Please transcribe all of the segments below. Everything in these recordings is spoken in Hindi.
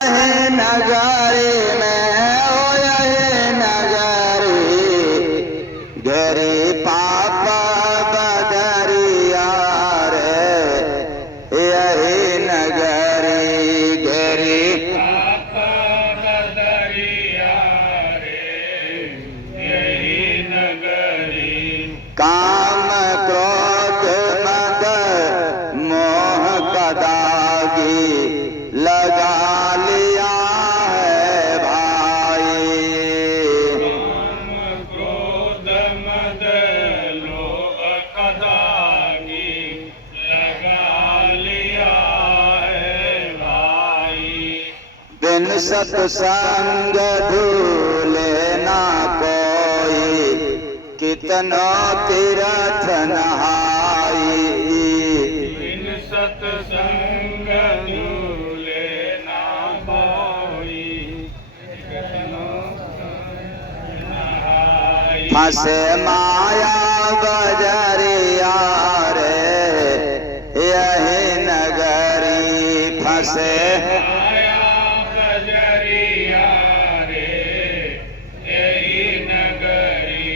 नगरी में हो यही नगरी घेरी पाप बदरिया रे यही नगरी घेरी पाप बदरिया रे यही नगरी काम क्रोध मद मोह कदागी लगा लिया है भाई। काम क्रोध मद लोभ कदागी लगा लिया है भाई। बिन सत्संग धूले ना कोई कितनो तीर्थ नहाई। बिन सत्संग धूले ना कोई कितनो नहाई। फंसे माया बजरिया रे यही नगरी फंसे माया बजरिया रे यही नगरी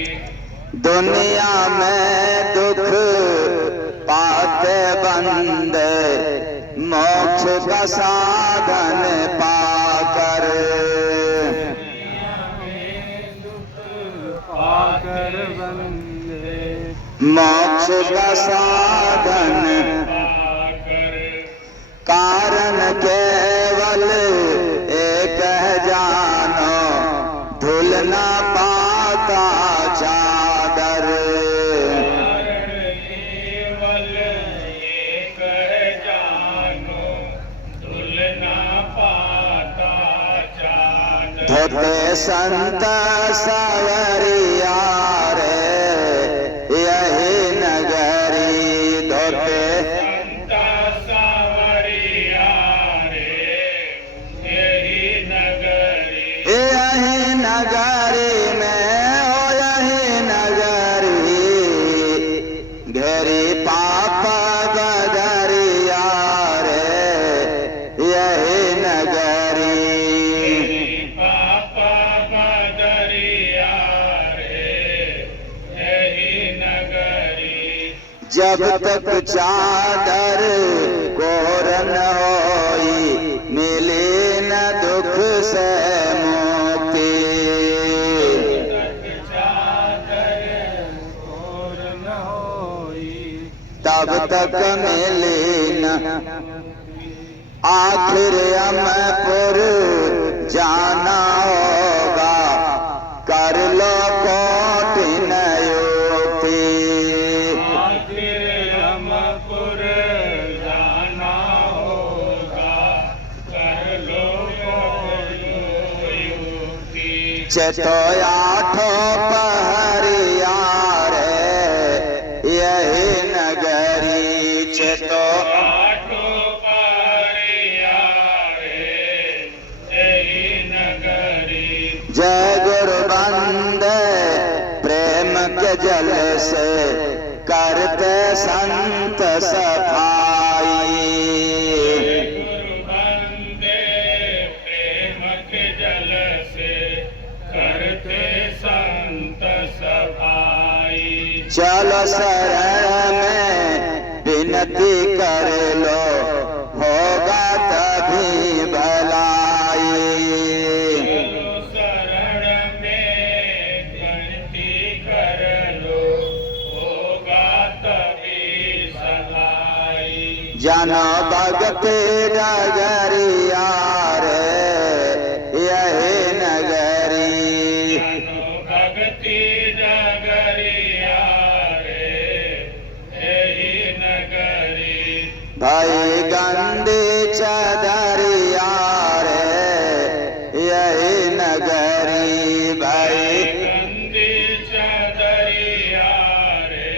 दुनिया में दुख पाते बंदे मोक्ष का साधन पाकर। पाकर बंदे मोक्ष का साधन पाकर कारण केवल एक है जानो धुल ना पाता चादर। केवल एक जानो धुल ना पाता चादर। धोते संत सवरिया रे यही नगरी धोते संत सावरिया रे यही नगरी यही नगरी में हो यही नगरी घेरी पाप बदरिया रे यही नगरी। पाप बदरिया रे यही नगरी जब तक चादर कोर न होई मिली न दुख से मुक्ति। चादर और न होई तब तक मिली न आखिर अमपुर जाना होगा कर लो कोटिन युक्ति। आखिर हमपुर जाना होगा कर लो युक्ति। चेतो आठो पहरिया रे यही नगरी चेतो आठो पारिया रे यही नगरी जय गुरु बंदे प्रेम के जल से करते संत सफाई। गुरु बंदे प्रेम के जल से करते संत सफाई। चलो शरण में विनती कर लो होगा तभी भलाई। चलो शरण में विनती कर लो होगा तभी सलाई। जनो भगत नगरिया रे यही नगरी भक्ति नगरिया रे यही नगरी भाई गंदी चदरिया रे यही नगरी भाई गंदी चदरिया रे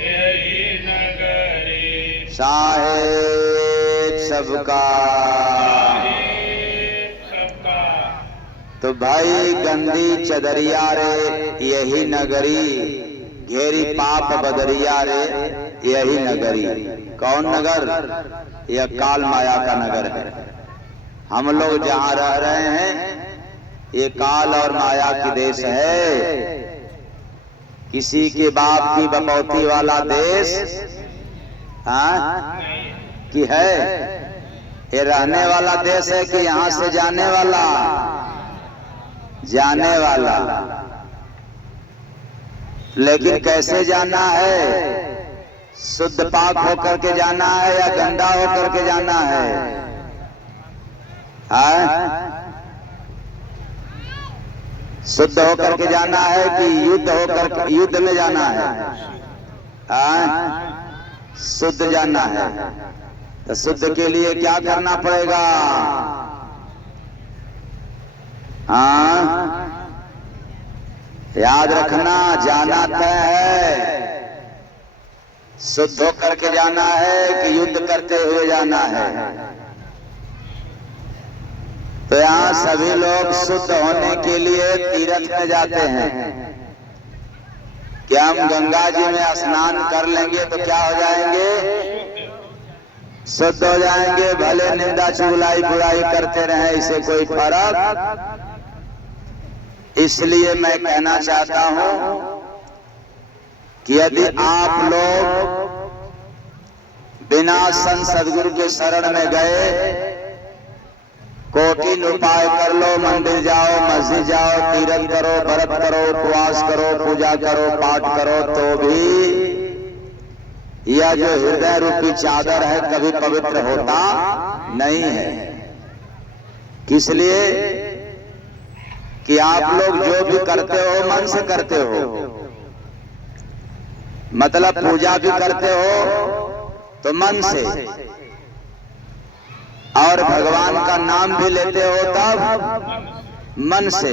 यही नगरी साहेब सबका। सबका तो भाई गंदी चदरिया रे यही नगरी घेरी पाप बदरिया रे यही नगरी। कौन नगर? यह काल माया का नगर है। हम लोग जहां रह रहे हैं ये काल और माया की देश है। किसी के बाप की बपौती वाला देश हाँ कि है? ये रहने वाला देश है कि यहां से जाने वाला? जाने वाला। लेकिन कैसे जाना है? शुद्ध पाक होकर के जाना है या गंदा होकर के जाना है? शुद्ध होकर के जाना है कि युद्ध में जाना है? शुद्ध जाना है। तो शुद्ध के लिए क्या करना पड़ेगा? याद रखना, जाना तय है। शुद्ध होकर के जाना है कि युद्ध करते हुए जाना है? तो यहाँ सभी लोग शुद्ध होने के लिए तीर्थ में जाते हैं। क्या हम गंगा जी में स्नान कर लेंगे तो क्या हो जाएंगे? शुद्ध हो जाएंगे। भले निंदा चुगलाई बुराई करते रहे, इसे कोई फर्क। इसलिए मैं कहना चाहता हूं कि यदि आप लोग बिना संत सदगुरु के शरण में गए, कोटिन उपाय कर लो, मंदिर जाओ, मस्जिद जाओ, तीर्थ करो, व्रत करो, उपवास करो, पूजा करो, पाठ करो, तो भी यह जो हृदय रूपी चादर है कभी पवित्र होता नहीं है। किस लिए? कि आप लोग जो भी करते हो मन से करते हो। मतलब पूजा भी करते हो तो मन से, और भगवान का नाम भी लेते हो तब मन से।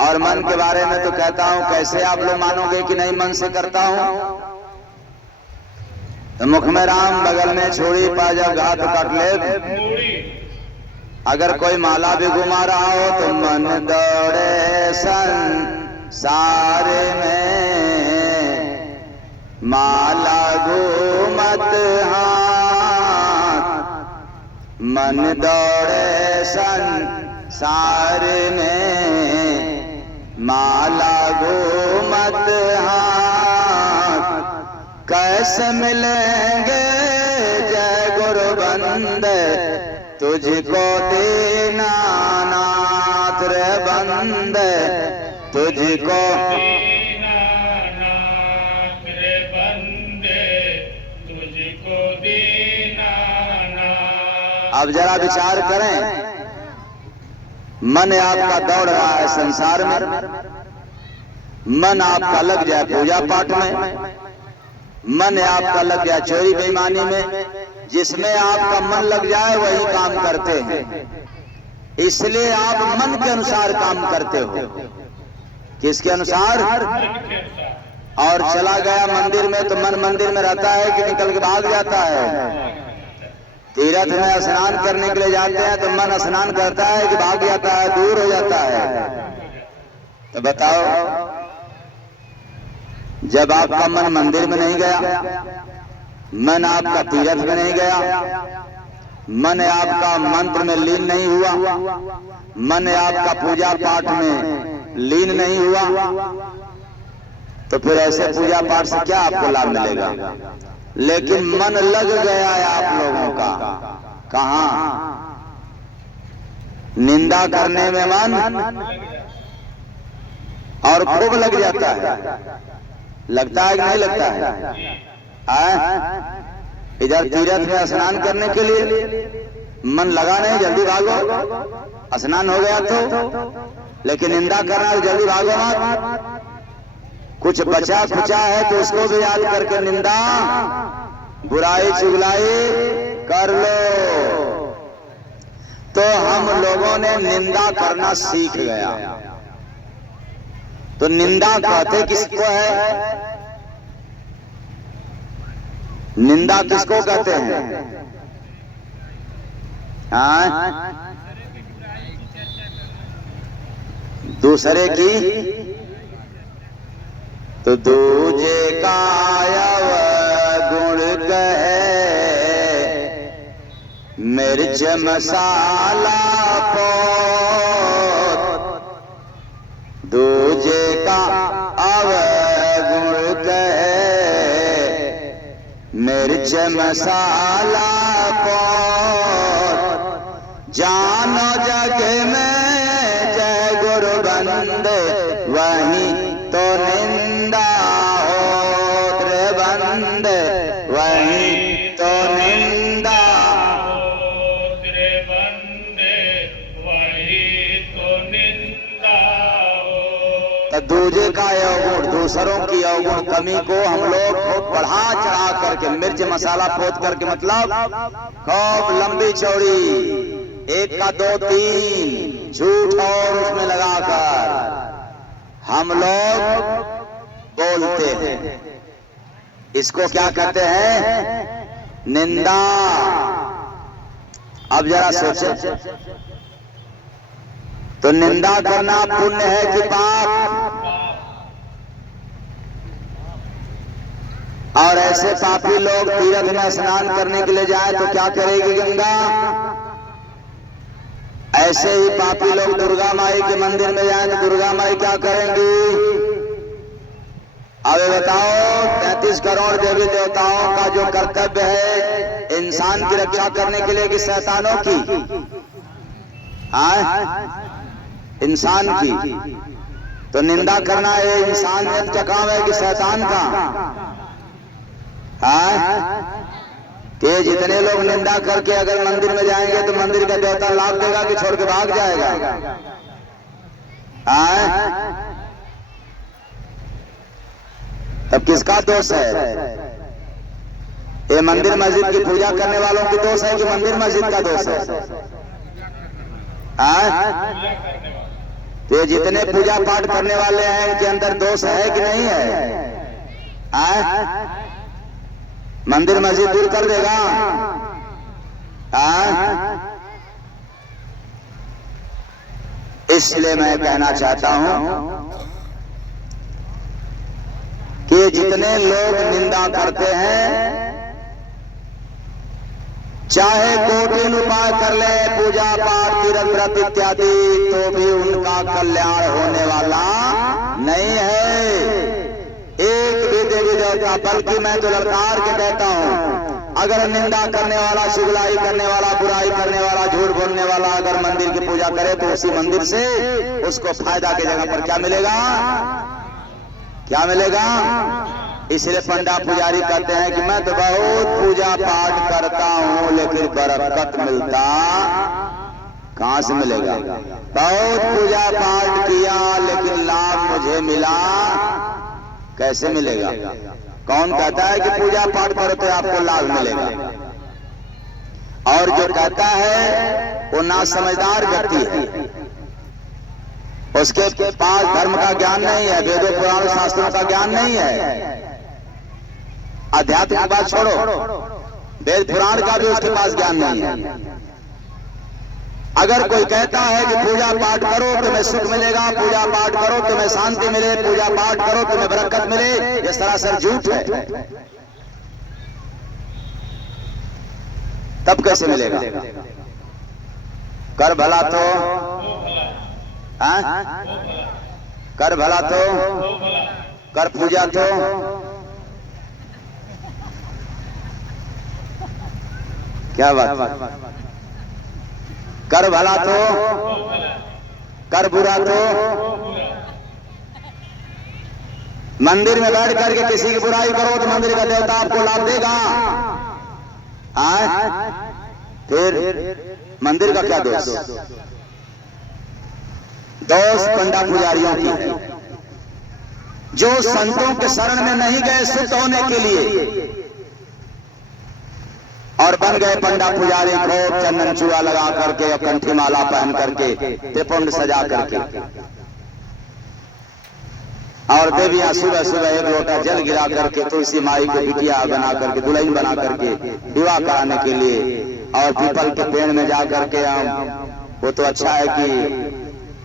और मन के बारे में तो कहता हूं, कैसे आप लोग मानोगे कि नहीं मन से करता हूं? तो मुख में राम, बगल में छोड़ी, पाजा घाट काट ले। अगर कोई माला भी घुमा रहा हो तो मन दौड़े संसार में, माला घूमत हाथ, मन दौड़े संसार में, माला घूमत हाथ, कैसे मिलेंगे जय गुरु बंदे, तुझको दीनानाथ रे बंदे, तुझको दीनानाथ रे बंदे, तुझको दीनानाथ। अब जरा विचार करें, मन आपका दौड़ रहा है संसार में, मन आपका लग जाए पूजा पाठ में, मन आपका लग जाए चोरी बेईमानी में, जिसमें आपका मन लग जाए वही काम करते हैं। इसलिए आप मन के अनुसार काम करते हो। किसके अनुसार? और चला गया मंदिर में तो मन मंदिर में रहता है कि निकल के भाग जाता है? तीर्थ में स्नान करने के लिए जाते हैं तो मन स्नान करता है कि भाग जाता है, दूर हो जाता है? तो बताओ, जब आपका मन मंदिर में नहीं गया, मन आपका तीर्थ में नहीं गया, मन आपका मंत्र में लीन नहीं हुआ, मन आपका पूजा पाठ में लीन नहीं हुआ, तो फिर ऐसे पूजा पाठ से क्या आपको लाभ मिलेगा? लेकिन मन लग गया है आप लोगों का। कहां? निंदा करने में मन, और खूब लग जाता है। लगता है कि नहीं लगता है? इधर तीर्थ में स्नान करने के लिए मन लगा नहीं, जल्दी भागो, स्नान हो गया तो। लेकिन निंदा करना तो जल्दी भागो मत। कुछ बचा खुचा है तो उसको भी याद करके निंदा बुराई चुगलाई कर लो। तो हम लोगों ने निंदा करना सीख गया। तो निंदा कहते किसको है? निंदा किसको कहते हैं? हाँ? दूसरे की, तो दूजे का गुण कहे, मिर्च मिर्च मसाला पोत दूजे का अवगुण कहे, मिर्च मसाला पोत जानो जग में जय गुरु बंदे वहीं तो निंदा हो रे बंदे वहीं तो निंदा तेरे बंदे वही तो निंदा हो। तो दूजे का अवगुण, दूसरों की अवगुण कमी को हम लोग खूब बढ़ा चढ़ा करके मिर्च मसाला पोत करके, मतलब खूब लंबी चौड़ी, एक का दो तीन झूठ और उसमें लगाकर हम लोग बोलते हैं। इसको क्या कहते हैं? निंदा। अब जरा सोचो, तो निंदा करना पुण्य है कि पाप? और ऐसे पापी लोग तीर्थ में स्नान करने के लिए जाए तो क्या करेगी गंगा? ऐसे ही पापी लोग दुर्गा माई के मंदिर में जाए तो दुर्गा माई क्या करेंगी? अब बताओ, 33 करोड़ देवी देवताओं का जो कर्तव्य है इंसान की रक्षा करने के लिए कि शैतानों की? इंसान की। तो निंदा करना ये इंसानियत का काम है कि शैतान का? कि जितने लोग निंदा करके अगर मंदिर में जाएंगे तो मंदिर का देवता लाभ देगा कि छोड़ के भाग जाएगा? तब किसका दोष है? ये मंदिर मस्जिद की पूजा करने वालों की दोष है कि मंदिर मस्जिद का दोष है? तो ये जितने पूजा पाठ करने वाले हैं इनके अंदर दोष है कि नहीं है? मंदिर मस्जिद दूर कर देगा? इसलिए मैं कहना चाहता हूं कि जितने लोग निंदा करते हैं, चाहे कोटिन उपाय कर ले, पूजा पाठ तीर्थ व्रत इत्यादि, तो भी उनका कल्याण होने वाला नहीं है। एक भी देवी देवता, बल्कि मैं तो ललकार के कहता हूं, अगर निंदा करने वाला, चुगलाई करने वाला, बुराई करने वाला, झूठ बोलने वाला अगर मंदिर की पूजा करे तो उसी मंदिर से उसको फायदा की जगह पर क्या मिलेगा? क्या मिलेगा? इसलिए पंडा पुजारी कहते हैं कि मैं तो बहुत पूजा पाठ करता हूं लेकिन बरकत मिलता कहां से मिलेगा? बहुत पूजा पाठ किया लेकिन लाभ मुझे मिला कैसे मिलेगा? कौन कहता है कि पूजा पाठ करो तो आपको लाभ मिलेगा? और जो कहता है वो ना समझदार व्यक्ति है, उसके पास धर्म का ज्ञान नहीं है, वेदों पुराण शास्त्रों का ज्ञान नहीं है। आध्यात्मिक बात छोड़ो, वेद पुराण का भी उसके पास ज्ञान नहीं है। अगर कोई कहता है कि पूजा पाठ करो तुम्हें सुख मिलेगा, पूजा पाठ करो तुम्हें शांति मिले, पूजा पाठ करो तुम्हें बरकत मिले, यह सरासर झूठ है। तब कैसे मिलेगा? कर भला तो कर भला तो कर पूजा तो क्या बात? कर भला तो कर बुरा तो? मंदिर में बैठ करके किसी की बुराई करो तो मंदिर का देवता आपको लाभ देगा? फिर मंदिर का क्या दोष? दोष पंडा पुजारियों की है, जो संतों के शरण में नहीं गए शुद्ध होने के लिए और बन गए पंडा पुजारी, खूब चंदन चूड़ा लगा करके और कंठी माला पहन करके, त्रिपुंड सजा करके, और देवियां सुबह सुबह एक लोटा जल गिरा करके तुलसी माई को बिटिया बना करके, दुल्हन बना करके विवाह कराने के लिए, और पीपल के पेड़ में जा करके वो तो अच्छा है कि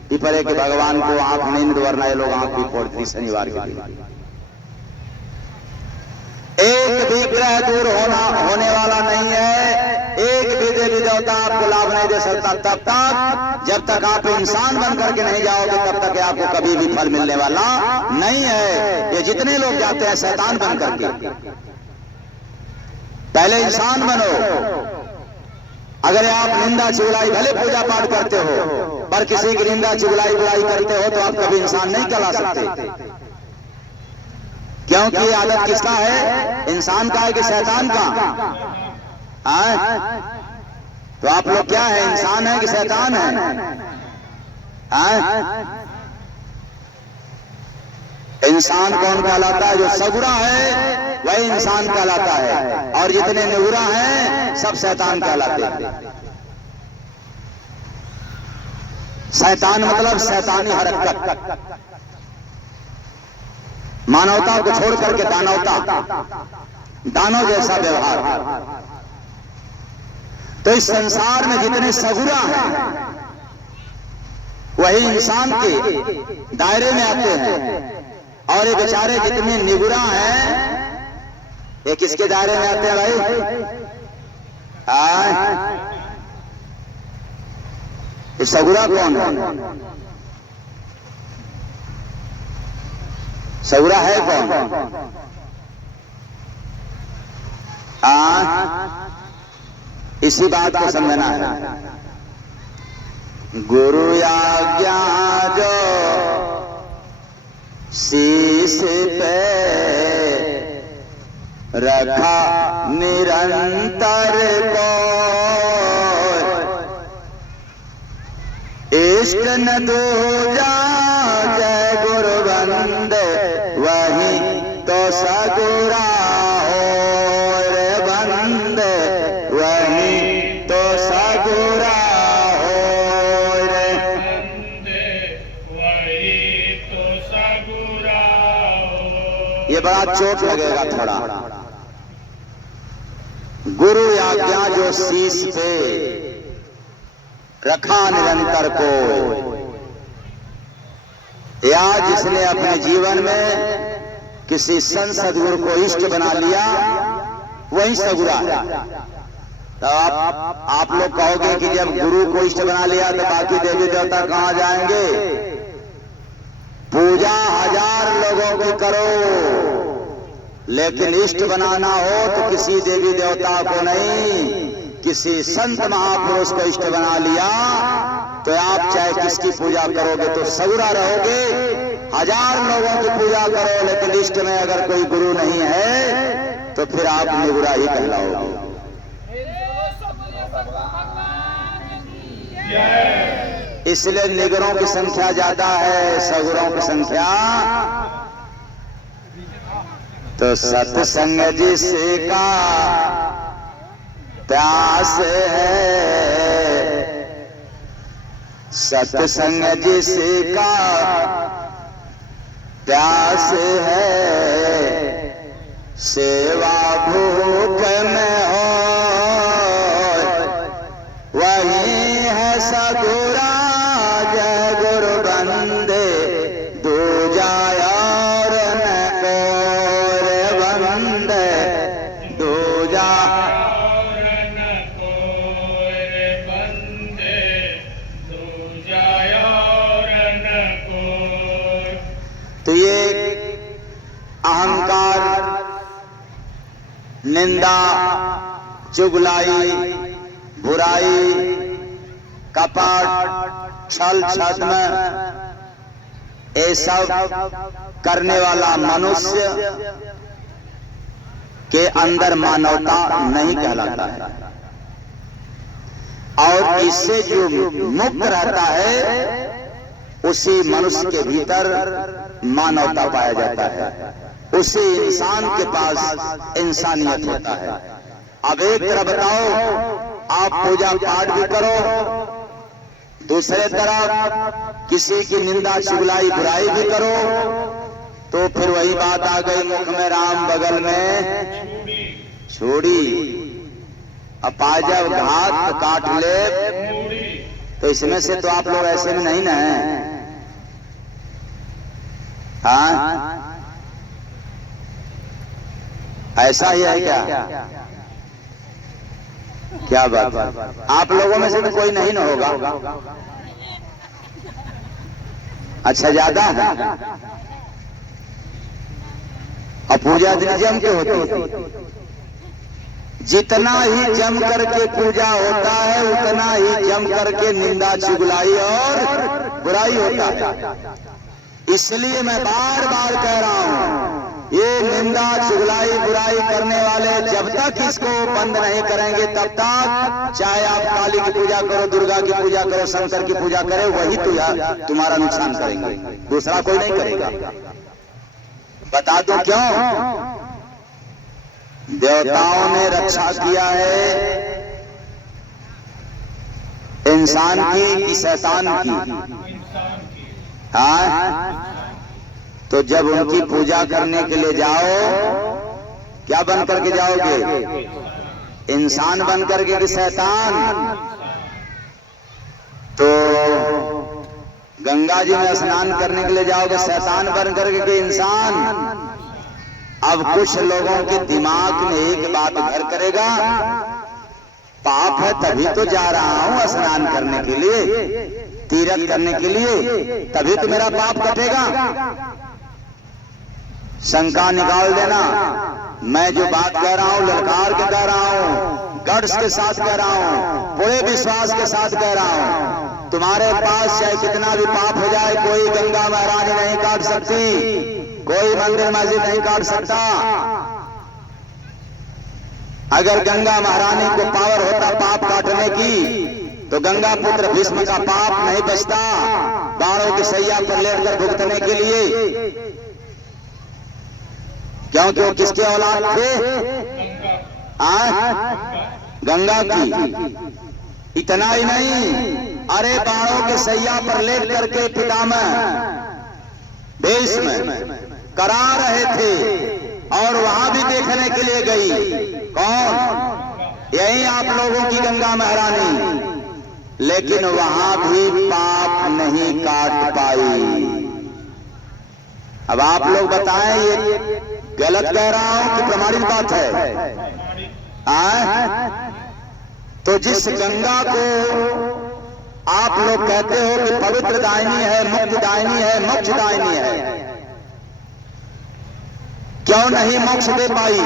पीपले के भगवान को आंख नींद, वरना ये लोग आंख भी फोड़ती शनिवार के दिन। एक भी ग्रह दूर होने वाला नहीं है। एक भी देवी देवता आपको लाभ नहीं दे सकता तब तक, जब तक आप इंसान बन करके नहीं जाओगे तब तक आपको कभी भी फल मिलने वाला नहीं है। ये जितने लोग जाते हैं शैतान बन करके, पहले इंसान बनो। अगर आप निंदा चुगलाई, भले पूजा पाठ करते हो, पर किसी की निंदा चुगलाई बुराई करते हो तो आप कभी इंसान नहीं कहला सकते, क्योंकि आदत किसका है? इंसान का है कि शैतान का? तो आप लोग क्या है, इंसान है कि शैतान है? इंसान कौन कहलाता है? जो सगुरा है वही इंसान कहलाता है, और जितने निगुरा हैं सब शैतान कहलाते हैं। शैतान मतलब शैतानी हरकत, मानवता को छोड़ करके दानवता, दानव जैसा व्यवहार। तो इस संसार में जितने सगुरा हैं वही इंसान के दायरे में आते हैं, और ये बेचारे जितने निगुरा हैं ये किसके दायरे में आते हैं भाई? ये सगुरा कौन है? सगुरा है कौन? इसी बात को समझना है। गुरु आज्ञा जो शीश पे रखा निरंतर को, इष्ट न दूजा जय गुरु बंदे, वही तो सगुरा हो रे बंदे, वही तो सगुरा हो रे बंदे, वही तो सगुरा हो। ये बड़ा चोट लगेगा थोड़ा। गुरु आज्ञा जो शीश पे रखा निरंतर को, या जिसने अपने जीवन में किसी संत सद्गुरु को इष्ट बना लिया वही सगुरा है। तो आप लोग कहोगे कि जब गुरु को इष्ट बना लिया तो बाकी देवी देवता कहां जाएंगे? पूजा 1000 लोगों की करो, लेकिन इष्ट बनाना हो तो किसी देवी देवता को नहीं, किसी संत महापुरुष को इष्ट बना लिया तो आप चाहे किसकी पूजा करोगे तो सगुरा रहोगे। 1000 लोगों की पूजा करो, लेकिन इष्ट में अगर कोई गुरु नहीं है तो फिर आप निगुरा ही कहलाओगे। इसलिए निगरों की संख्या ज्यादा है, सगुरों की संख्या। तो सत्संग जिसका प्यास है, सत्संग जिसका प्यास है, सेवा भूख में हो वही है सगुरा जय गुरु बंदे, दूजा और न को रे बंदे, दूजा और न कोई बंदे, दूजा और न कोई। तो ये अहंकार, निंदा, चुगलाई, बुराई, कपट, छल छद्म, ये सब करने वाला मनुष्य के अंदर मानवता नहीं कहलाता है, और इससे जो मुक्त रहता है उसी मनुष्य के भीतर मानवता पाया जाता है, उसी इंसान के पास इंसानियत होता है। अब एक तरह बताओ, आप पूजा पाठ भी करो, दूसरे तरफ किसी की निंदा चुगलाई बुराई भी करो, तो फिर वही बात आ गई, मुख में राम बगल में छोड़ी। अब जब घात काट ले तो इसमें से तो आप लोग ऐसे में नहीं ना है। हाँ, ऐसा ही है क्या? क्या बात है, आप लोगों में से तो कोई नहीं न होगा। अच्छा, ज्यादा है। और पूजा इतनी जम के होती है, जितना ही जम करके पूजा होता है उतना ही जम करके निंदा चुगलाई और बुराई होता है। इसलिए मैं बार बार कह रहा हूं, ये निंदा चुगलाई बुराई करने वाले जब तक इसको बंद नहीं करेंगे तब तक, चाहे आप काली की पूजा करो, दुर्गा की पूजा करो, शंकर की पूजा करें, वही तो यार तुम्हारा नुकसान करेंगे, दूसरा कोई नहीं करेगा। बता दो क्यों? देवताओं ने रक्षा किया है इंसान की कि शैतान की? हाँ, तो जब उनकी पूजा करने के लिए जाओ, क्या बन करके जाओगे? इंसान बन करके कि शैतान? तो गंगा जी में स्नान करने के लिए जाओगे शैतान बन करके कि इंसान? अब कुछ लोगों के दिमाग में एक बात घर करेगा, पाप है तभी तो जा रहा हूं स्नान करने के लिए, तीर्थ करने के लिए, तभी तो मेरा पाप कटेगा। शंका निकाल देना। मैं जो बात कह रहा हूं ललकार के कह रहा हूं, गट्स के साथ कह रहा हूं, पूरे विश्वास के साथ कह रहा हूं। तुम्हारे पास चाहे कितना भी पाप हो जाए, कोई गंगा महारानी नहीं काट सकती, कोई मंदिर मस्जिद नहीं काट सकता। अगर गंगा महारानी को पावर होता पाप काटने की, तो गंगा पुत्र भीष्म का पाप नहीं बचता बाणों की सैया पर लेटकर भुगतने के लिए, क्योंकि वो किसके औलाद थे? गंगा की। इतना ही नहीं, अरे बाणों के सैया पर लेट करके पितामह भीष्म करा रहे थे और वहां भी देखने के लिए गई। कौन? यही आप लोगों की गंगा महारानी। लेकिन वहां भी पाप नहीं काट पाई। अब आप लोग बताएं, ये गलत कह रहा हूं कि प्रमाणित बात है? तो जिस गंगा को आप लोग कहते हो कि पवित्र दायिनी है, मुक्त दायिनी है, मोक्ष दायिनी है, क्यों नहीं मोक्ष दे पाई?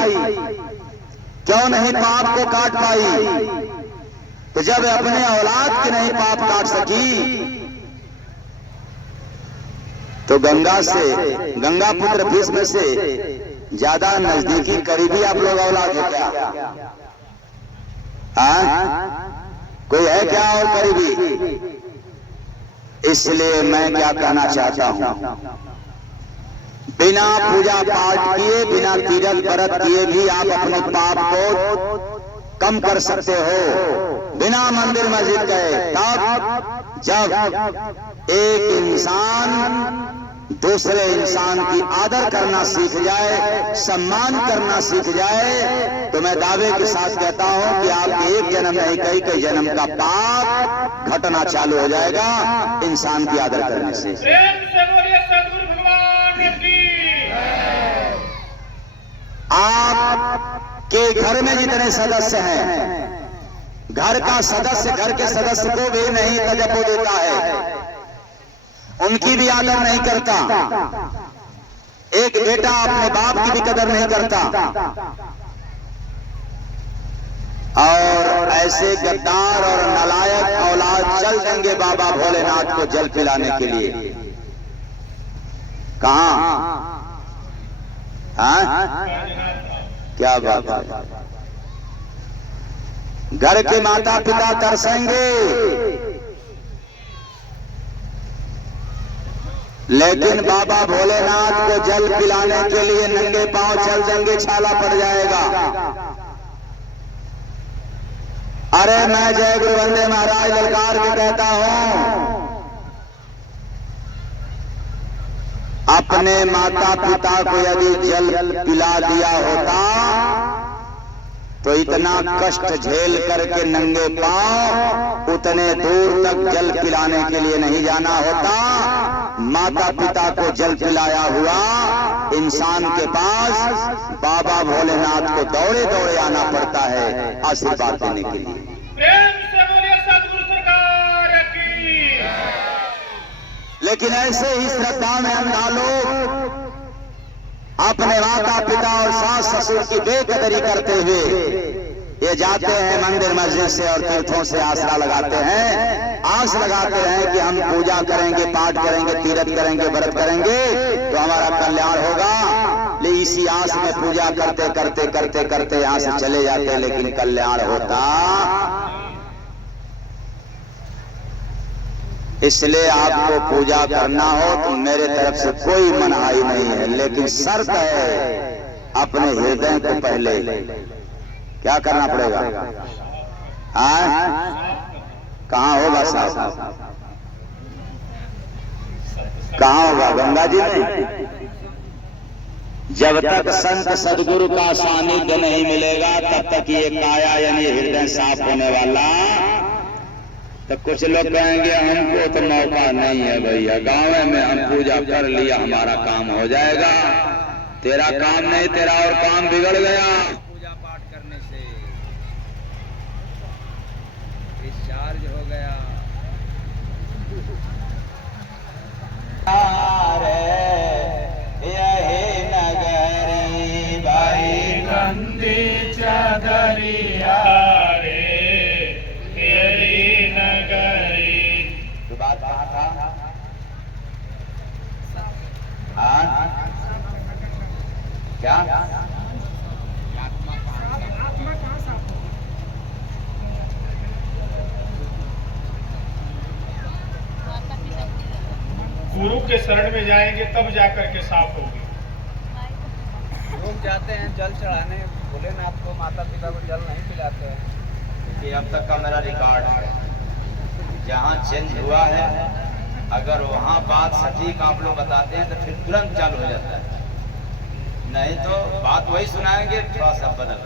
क्यों नहीं पाप को काट पाई? तो जब अपने औलाद के नहीं पाप काट सकी, तो गंगा से, गंगा पुत्र भीष्म से ज्यादा नजदीकी करीबी आप लोग औलाद हो क्या? कोई है क्या और करीबी? इसलिए मैं क्या कहना चाहता हूं, बिना पूजा पाठ किए, बिना तीर्थ व्रत किए भी आप अपने पाप को कम कर सकते हो। बिना मंदिर मस्जिद गए, तब जब एक इंसान दूसरे इंसान की आदर करना सीख जाए, सम्मान करना सीख जाए, तो मैं दावे के साथ कहता हूं कि आपके एक जन्म नहीं कई कई जन्म का पाप घटना चालू हो जाएगा इंसान की आदर करने से। आपके घर में जितने सदस्य हैं, घर का सदस्य घर के सदस्य को भी नहीं तजब्बो देता है, उनकी भी आदर नहीं करता। एक बेटा अपने बाप की भी कदर नहीं करता। और ऐसे गद्दार और नालायक औलाद चल देंगे बाबा भोलेनाथ को जल पिलाने के लिए। कहां? क्या बात है? घर के माता पिता तरसेंगे, लेकिन बाबा भोलेनाथ को जल पिलाने के लिए नंगे पांव चल देंगे, छाला पड़ जाएगा। अरे मैं जय गुरु वंदे महाराज ललकार के कहता हूं, अपने माता पिता को यदि जल पिला दिया होता तो इतना कष्ट झेल करके नंगे पांव उतने दूर तक जल पिलाने के लिए नहीं जाना होता। माता पिता को जल पिलाया हुआ इंसान के पास बाबा भोलेनाथ को दौड़े दौड़े आना पड़ता है आशीर्वाद देने के लिए। प्रेम से बोलिए सतगुरु सरकार की। लेकिन ऐसे ही श्रद्धा में अंधा लोग अपने माता पिता और सास ससुर की बेकदरी करते हुए ये जाते हैं मंदिर मस्जिद से और तीर्थों से आसरा लगाते हैं, आस लगाते हैं कि हम पूजा करेंगे, पाठ करेंगे, तीर्थ करेंगे, व्रत करेंगे तो हमारा कल्याण होगा। लेकिन इसी आस में पूजा करते करते करते करते यहां से चले जाते हैं, लेकिन कल्याण होता। इसलिए आपको पूजा करना हो तो मेरे तरफ से कोई मनाही नहीं है, लेकिन शर्त है अपने हृदय को पहले क्या करना पड़ेगा। कहाँ होगा साहब, कहाँ होगा? गंगा जी में। जब तक संत सदगुरु का सानिध्य नहीं मिलेगा तब तक ये काया यानी हृदय साफ होने वाला। तो कुछ लोग कहेंगे हमको तो मौका नहीं है भैया, गाँव में हम पूजा कर लिया हमारा काम हो जाएगा। तेरा काम नहीं, तेरा और काम बिगड़ गया। पूजा पाठ करने से डिस्चार्ज हो गया। यही नगरी भाई गंदी चदरिया रे तेरी नगरी। बात कहाँ था? हाँ? क्या? गुरु के शरण में जाएंगे तब जाकर के साफ होगी। लोग जाते हैं जल चढ़ाने, भोलेनाथ को, माता पिता को जल नहीं पिलाते हैं। कि अब तक का मेरा रिकॉर्ड है, जहाँ चेंज हुआ है अगर वहाँ बात सटीक आप लोग बताते हैं तो फिर तुरंत चालू हो जाता है, नहीं तो बात वही सुनाएंगे थोड़ा सा बदल।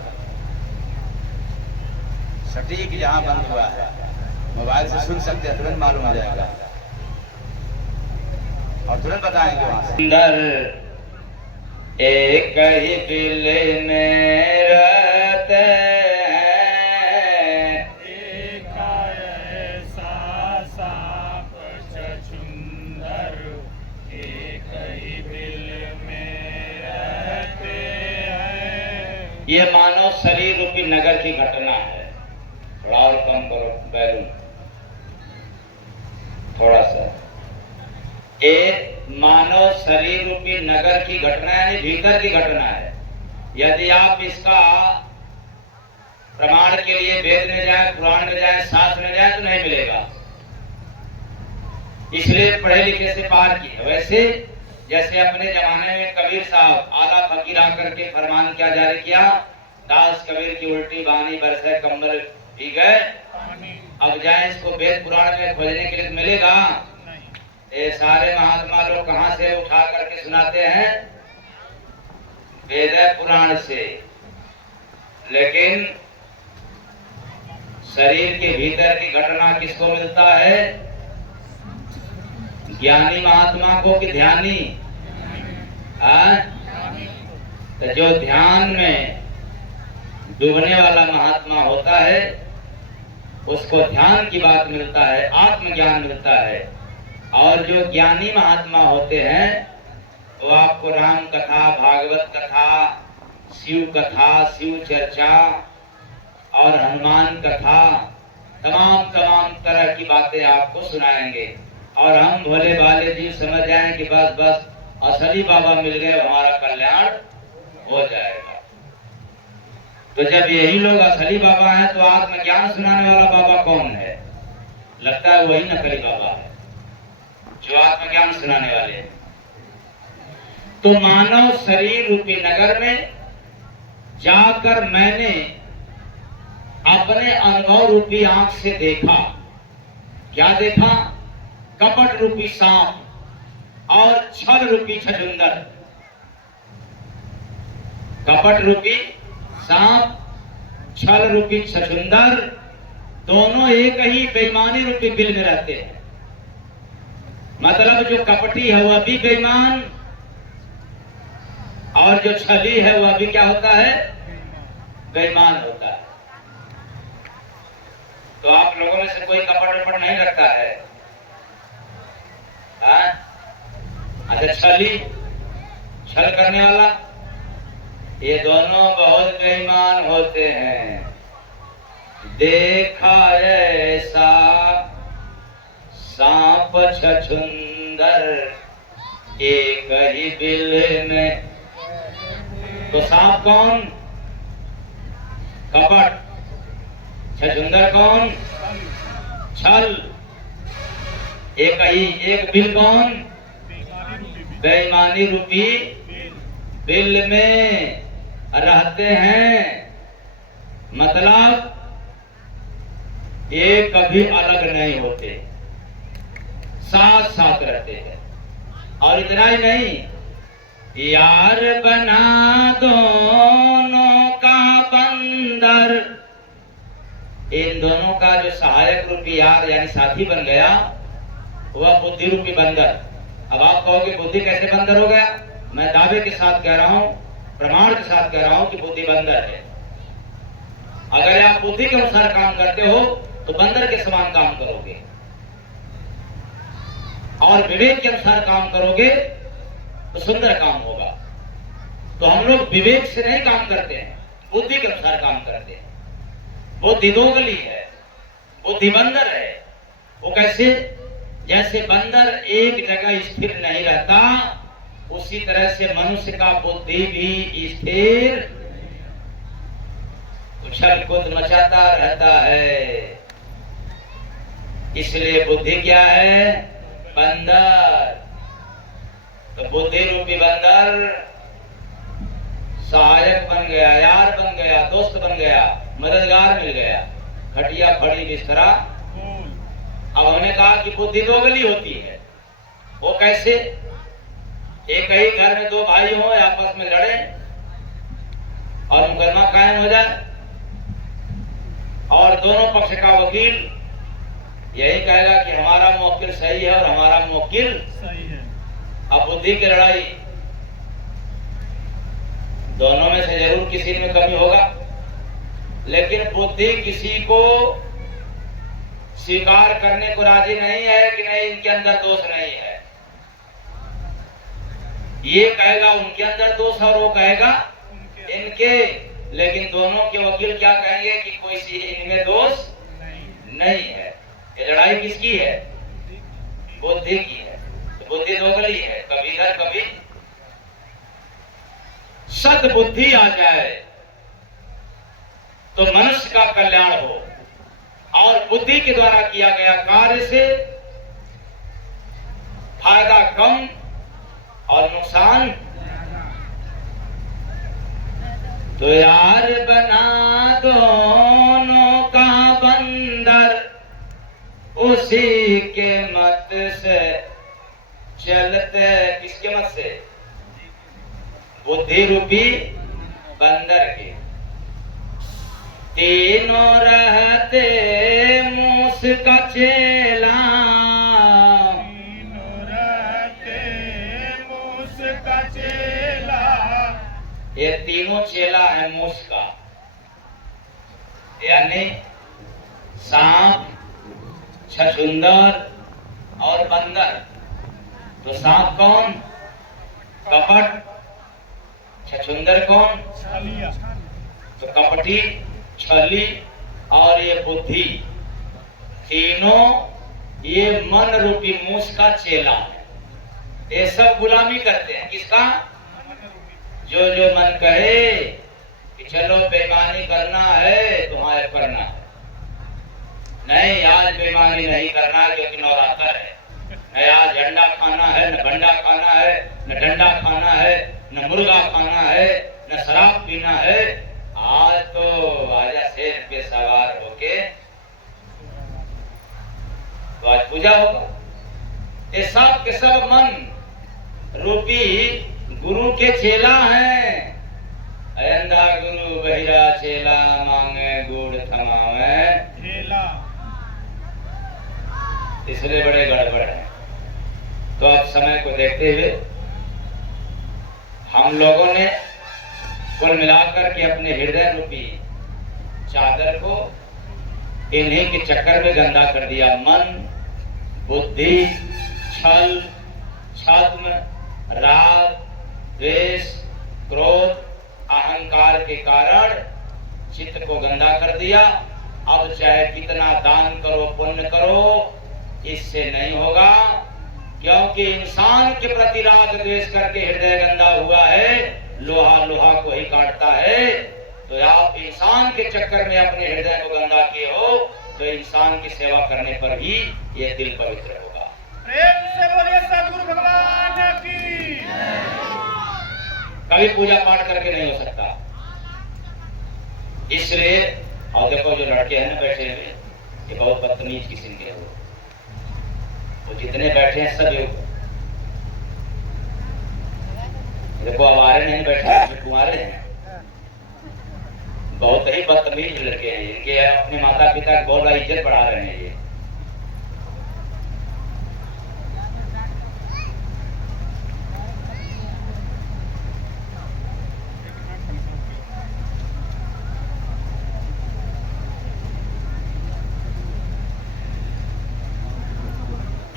सटीक जहाँ बंद हुआ है मोबाइल से सुन सकते हैं, तुरंत मालूम हो जाएगा और तुरंत बताएंगे वहाँ से। सुंदर एक ही बिल में रहते हैं, देखा ऐसा साप छछूंदर, एक ही बिल में रहते हैं। ये मानव शरीर रूपी नगर की घटना है। थोड़ा और कम करो बैलून, थोड़ा सा। एक मानव शरीर रूपी नगर की घटना यानी भीतर की घटना है। यदि आप इसका प्रमाण के लिए वेद में जाए, पुराण में जाए, शास्त्र में जाए तो नहीं मिलेगा। इसलिए पढ़े लिखे से पार किया। वैसे जैसे अपने जमाने में कबीर साहब आला फकीर आकर के फरमान क्या जारी किया, दास कबीर की उल्टी बानी बरसे कंबल पी गए। अब जाए इसको वेद पुराण में खोजने के लिए मिलेगा। ये सारे महात्मा लोग कहां से उठा करके सुनाते हैं? वेद पुराण से। लेकिन शरीर के भीतर की घटना किसको मिलता है? ज्ञानी महात्मा को कि ध्यानी? तो जो ध्यान में डूबने वाला महात्मा होता है उसको ध्यान की बात मिलता है, आत्मज्ञान मिलता है। और जो ज्ञानी महात्मा होते हैं वो आपको राम कथा, भागवत कथा, शिव कथा, शिव चर्चा और हनुमान कथा, तमाम तरह की बातें आपको सुनाएंगे। और हम भोले भाले जी समझ जाएं कि बस असली बाबा मिल गए, हमारा कल्याण हो जाएगा। तो जब यही लोग असली बाबा हैं तो आत्मज्ञान सुनाने वाला बाबा कौन है? लगता है वही नकली बाबा है जो आत्मज्ञान सुनाने वाले हैं। तो मानव शरीर रूपी नगर में जाकर मैंने अपने अनुभव रूपी आंख से देखा। क्या देखा? कपट रूपी सांप और छल रूपी छछूंदर। कपट रूपी सांप, छल रूपी छछूंदर, दोनों एक ही बेईमानी रूपी बिल में रहते हैं। मतलब जो कपटी है वह भी बेईमान, और जो छली है वह भी क्या होता है? बेईमान होता है। तो आप लोगों में से कोई कपट वपट नहीं रखता है? हाँ? अच्छा, छली, छल करने वाला, ये दोनों बहुत बेईमान होते हैं। देखा ऐसा सांप छछुंदर एक ही बिल में। तो सांप कौन? कपट। छछुंदर कौन? छल। एक बिल कौन? बेईमानी रूपी बिल में रहते हैं। मतलब ये कभी अलग नहीं होते, साथ साथ रहते हैं। और इतना ही नहीं, यार बना दोनों का बंदर, इन दोनों का जो सहायक रूपी यार यानी साथी बन गया वह बुद्धि रूपी बंदर। अब आप कहोगे बुद्धि कैसे बंदर हो गया? मैं दावे के साथ कह रहा हूं, प्रमाण के साथ कह रहा हूं कि बुद्धि बंदर है। अगर आप बुद्धि के अनुसार काम करते हो तो बंदर के समान काम करोगे, और विवेक के अनुसार काम करोगे तो सुंदर काम होगा। तो हम लोग विवेक से नहीं काम करते हैं, बुद्धि के अनुसार काम करते हैं। बुद्धि दोगली है, बुद्धि बंदर है। वो कैसे? जैसे बंदर एक जगह स्थिर नहीं रहता, उसी तरह से मनुष्य का बुद्धि भी स्थिर उछल कूद मचाता रहता है। इसलिए बुद्धि क्या है? बंदर। तो बुद्धि रूपी बंदर सहायक बन गया, यार बन गया, दोस्त बन गया, मददगार मिल गया। खटिया फड़ी बिस्तरा। अब हमने कहा कि बुद्धि दोगली होती है। वो कैसे? एक ही घर में दो भाई हो, आपस में लड़े और मुकदमा कायम हो जाए, और दोनों पक्ष का वकील यही कहेगा कि हमारा मुवक्किल सही है और हमारा मुवक्किल सही है। अब बुद्धि की लड़ाई, दोनों में से जरूर किसी में कमी होगा, लेकिन बुद्धि किसी को स्वीकार करने को राजी नहीं है कि नहीं इनके अंदर दोष नहीं है। ये कहेगा उनके अंदर दोष और वो कहेगा इनके, लेकिन दोनों के वकील क्या कहेंगे कि कोई इनमें दोष नहीं है। ये लड़ाई किसकी है? बुद्धि की है। तो बुद्धि दोगली है, कभी इधर कभी। सद्बुद्धि आ जाए तो मनुष्य का कल्याण हो, और बुद्धि के द्वारा किया गया कार्य से फायदा कम और नुकसान। तो यार बना दोनों का बंदर, उसी के मत से चलते। किसके मत से? बुद्धि रूपी बंदर के। तीनों रहते मूस का चेला, तीनों रहते मूस का चेला। ये तीनों चेला है मूस का, यानी सांप, छछुंदर और बंदर। तो सांप कौन? कपट। छछुंदर कौन? छलिया। तो कपटी, छली और ये बुद्धि, तीनों ये मन रूपी मूस का चेला है। ये सब गुलामी करते हैं। किसका? जो जो मन कहे कि चलो बेईमानी करना है तुम्हारे करना है, नहीं आज बेईमानी नहीं करना है क्योंकि नवरात्र है, न आज झंडा खाना है, न बंडा खाना है, न डंडा खाना है, न मुर्गा खाना है, न शराब पीना है। आज तो राजा शेर पे सवार होके तो आज पूजा होगा। ये सब के सब मन रूपी गुरु के चेला हैं। अंधा गुरु बहिरा चेला, मांगे गुड़ थमावे ठेला। इसलिए बड़े गड़बड़ है। तो अब समय को देखते हुए हम लोगों ने कुल मिलाकर के अपने हृदय रूपी चादर को इन्हीं के चक्कर में गंदा कर दिया। मन, बुद्धि, छल, छद्म, राग, द्वेष, क्रोध, अहंकार के कारण चित्त को गंदा कर दिया। अब चाहे कितना दान करो, पुण्य करो, इससे नहीं होगा, क्योंकि इंसान के प्रति राग द्वेष करके हृदय गंदा हुआ है। लोहा लोहा को ही काटता है। तो आप इंसान के चक्कर में अपने हृदय को गंदा किए हो, तो इंसान की सेवा करने पर ही ये दिल पवित्र होगा। प्रेम से बोलिए सदगुरु भगवान की। कभी पूजा पाठ करके नहीं हो सकता। इसलिए और देखो जो लड़के हैं ना बैठे हुए, ये बहुत बदतमीज किस्म के हैं। वो जितने बैठे हैं सब योग, देखो आवारे नहीं बैठे, कुंवारे हैं। बहुत ही बदतमीज लड़के हैं। इनके अपने माता पिता की बहुत बड़ा इज्जत बढ़ा रहे हैं ये।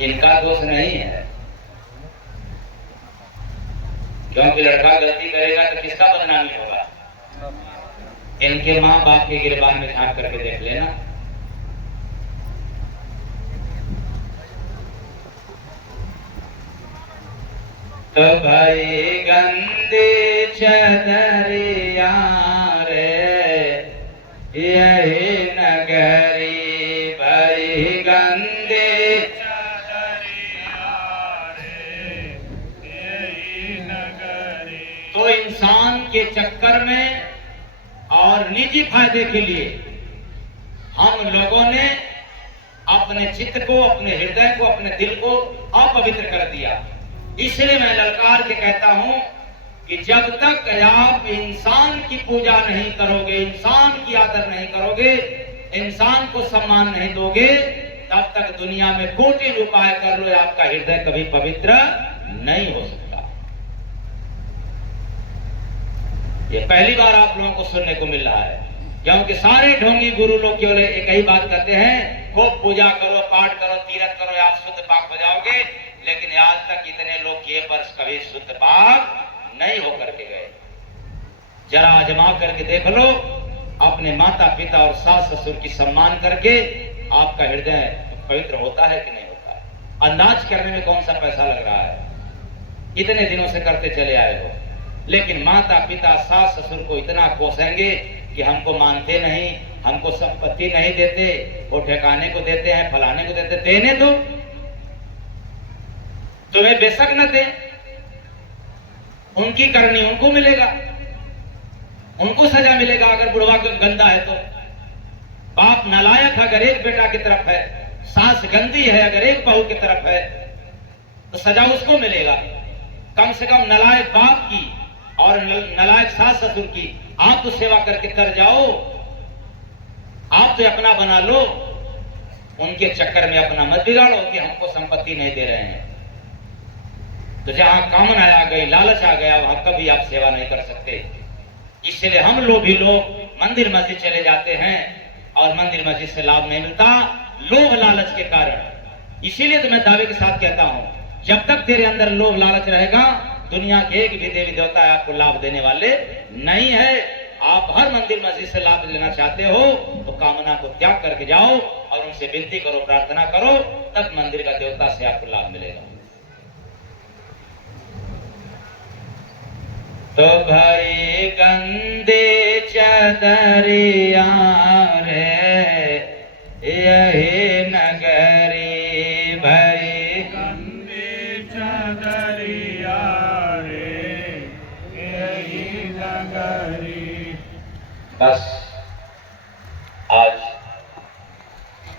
इनका दोष नहीं है, क्योंकि लड़का गलती करेगा तो किसका बदनामी होगा? इनके माँ बाप के गिरबान में झांक करके देख लेना। तो भाई गंदे चदरिया रे यही नगरी, भाई गंदे तो इंसान के चक्कर में और निजी फायदे के लिए हम लोगों ने अपने चित्त को, अपने हृदय को, अपने दिल को अपवित्र कर दिया। इसलिए मैं ललकार के कहता हूं कि जब तक आप इंसान की पूजा नहीं करोगे, इंसान की आदर नहीं करोगे, इंसान को सम्मान नहीं दोगे, तब तक दुनिया में कोटि उपाय कर लो, आपका हृदय कभी पवित्र नहीं हो सकता। ये पहली बार आप लोगों को सुनने को मिल रहा है, क्योंकि सारे ढोंगी गुरु लोग केवल एक ही बात करते हैं, खूब पूजा करो, पाठ करो, तीरथ करो, आप शुद्ध पाक हो जाओगे। लेकिन आज तक इतने लोग किए पर कभी शुद्ध पाक नहीं होकर के गए। जरा आजमा करके देख लो, अपने माता पिता और सास ससुर की सम्मान करके आपका हृदय पवित्र होता है कि नहीं होता है? अंदाज करने में कौन सा पैसा लग रहा है? इतने दिनों से करते चले आए हो, लेकिन माता पिता सास ससुर को इतना कोसेंगे कि हमको मानते नहीं, हमको संपत्ति नहीं देते, वो ठिकाने को देते हैं, फलाने को देते। देने दो, तुम्हें बेशक न दे, उनकी करनी उनको मिलेगा, उनको सजा मिलेगा। अगर बुढ़वा गंदा है तो बाप नालायक अगर एक बेटा की तरफ है, सास गंदी है अगर एक बहू की तरफ है, तो सजा उसको मिलेगा। कम से कम नालायक बाप की और नालायक सास ससुर की आप तो सेवा करके कर जाओ, आप तो अपना बना लो, उनके चक्कर में अपना मत बिगाड़ो कि हमको संपत्ति नहीं दे रहे हैं। तो जहां कामना आ गई, लालच आ गया, वहां कभी आप सेवा नहीं कर सकते। इसलिए हम लोभी लोग मंदिर मस्जिद चले जाते हैं और मंदिर मस्जिद से लाभ नहीं मिलता, लोभ लालच के कारण। इसीलिए तो मैं दावे के साथ कहता हूं, जब तक तेरे अंदर लोभ लालच रहेगा, दुनिया के एक भी देवी देवता आपको लाभ देने वाले नहीं है। आप हर मंदिर मस्जिद से लाभ लेना चाहते हो तो कामना को त्याग करके जाओ और उनसे विनती करो, प्रार्थना करो, तब मंदिर का देवता से आपको लाभ मिलेगा। तो भाई गंदे चदरिया रे यही नगरी, भाई गंदे चदरिया रे यही नगरी। बस आज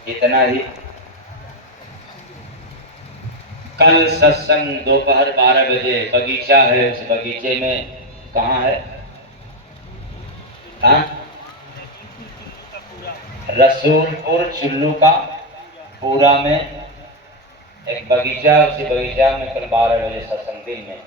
इतना ही। कल सत्संग दोपहर 12 बजे बगीचा है, उस बगीचे में कहाँ है? हाँ? रसूलपुर चुल्लू का पूरा में एक बगीचा, उसी बगीचा में कल 12 बजे सत्संग दिन में